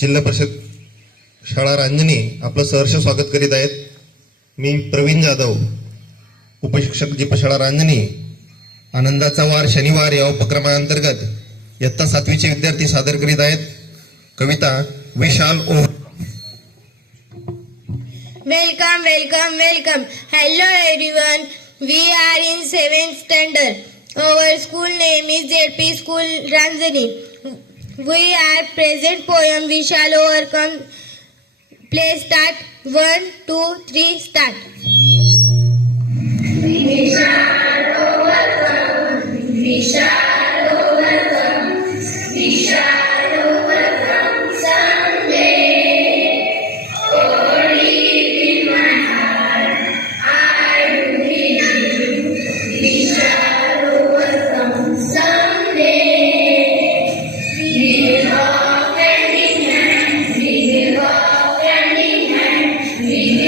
जिल्हा परिषद शाळा रांजणी आपलं सहर्ष स्वागत करीत आहेत. मी प्रवीण जाधव उपशिक्षक जीपशाळा रांजणी. आनंदाचा वार शनिवार या उपक्रमाअंतर्गत इयत्ता सातवीचे विद्यार्थी सादर करीत आहेत. Kavita Vishal oh welcome welcome hello everyone we are in in 7th standard. Our school name is ZP School Ranjani. We are present poem We shall overcome. Play start. One, two, three, start. We shall. Overcome. We shall Amen.